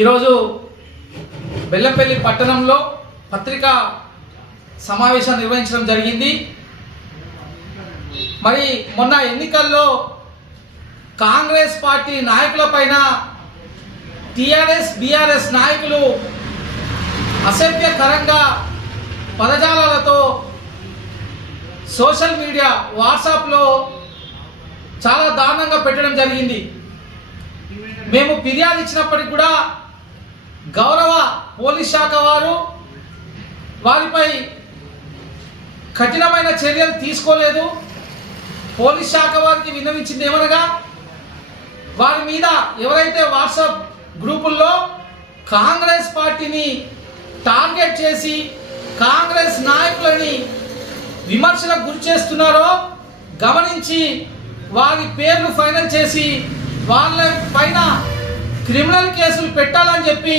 ఈరోజు బెల్లంపల్లి పట్టణంలో పత్రికా సమావేశం నిర్వహించడం జరిగింది. మరి మొన్న ఎన్నికల్లో కాంగ్రెస్ పార్టీ నాయకులపైన టిఆర్ఎస్ బిఆర్ఎస్ నాయకులు అసభ్యకరంగా పదజాలాలతో సోషల్ మీడియా వాట్సాప్లో చాలా దారుణంగా పెట్టడం జరిగింది. మేము ఫిర్యాదు ఇచ్చినప్పటికీ కూడా గౌరవ పోలీస్ శాఖ వారిపై కఠినమైన చర్యలు తీసుకోలేదు. పోలీస్ శాఖ వారికి విన్నవించింది ఏమనగా, వారి మీద ఎవరైతే వాట్సాప్ గ్రూపుల్లో కాంగ్రెస్ పార్టీని టార్గెట్ చేసి కాంగ్రెస్ నాయకులని విమర్శలకు గురి చేస్తున్నారో గమనించి వారి పేర్లు ఫైనల్ చేసి వాళ్ళ పైన క్రిమినల్ కేసులు పెట్టాలని చెప్పి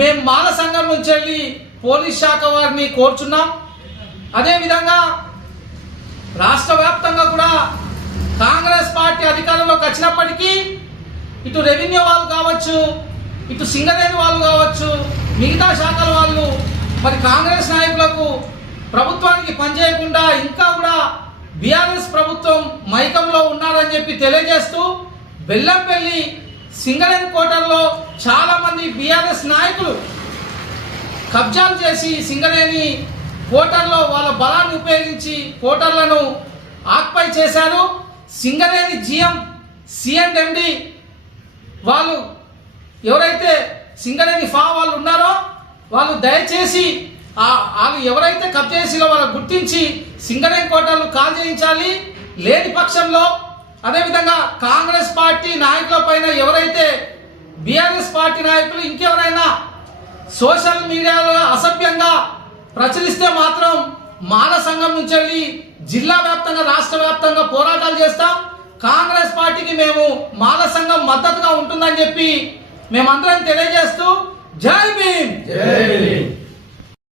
మేము మాల సంఘం నుంచి వెళ్ళి పోలీస్ శాఖ వారిని కోరుచున్నాం. అదేవిధంగా రాష్ట్ర వ్యాప్తంగా కూడా కాంగ్రెస్ పార్టీ అధికారంలోకి వచ్చినప్పటికీ ఇటు రెవెన్యూ వాళ్ళు కావచ్చు, ఇటు సింగరేణి వాళ్ళు కావచ్చు, మిగతా శాఖల వాళ్ళు మరి కాంగ్రెస్ నాయకులకు ప్రభుత్వానికి పనిచేయకుండా ఇంకా కూడా బీఆర్ఎస్ ప్రభుత్వం మైకంలో ఉన్నారని చెప్పి తెలియజేస్తూ, బెల్లంపల్లి సింగరేణి కోటర్లో చాలా మంది బీఆర్ఎస్ నాయకులు కబ్జాలు చేసి సింగరేణి కోటర్లో వాళ్ళ బలాన్ని ఉపయోగించి కోటర్లను ఆక్యుపై చేశారు. సింగరేణి జిఎం సిఎండి వాళ్ళు ఎవరైతే సింగరేణి వాళ్ళు ఉన్నారో వాళ్ళు దయచేసి వాళ్ళు ఎవరైతే కబ్జా చేసిలో వాళ్ళని గుర్తించి సింగరేణి కోటర్లు కాల్ చేయించాలి. లేని పక్షంలో అదేవిధంగా కాంగ్రెస్ పార్టీ నాయకుల పైన ఎవరైతే బీఆర్ఎస్ పార్టీ నాయకులు ఇంకెవరైనా సోషల్ మీడియాలో అసభ్యంగా ప్రచురిస్తే మాత్రం మాల సంఘం నుంచి వెళ్ళి జిల్లా వ్యాప్తంగా రాష్ట్ర వ్యాప్తంగా పోరాటాలు చేస్తాం. కాంగ్రెస్ పార్టీకి మేము మాల సంఘం మద్దతుగా ఉంటుందని చెప్పి మేమందరం తెలియజేస్తూ జై భీమ్.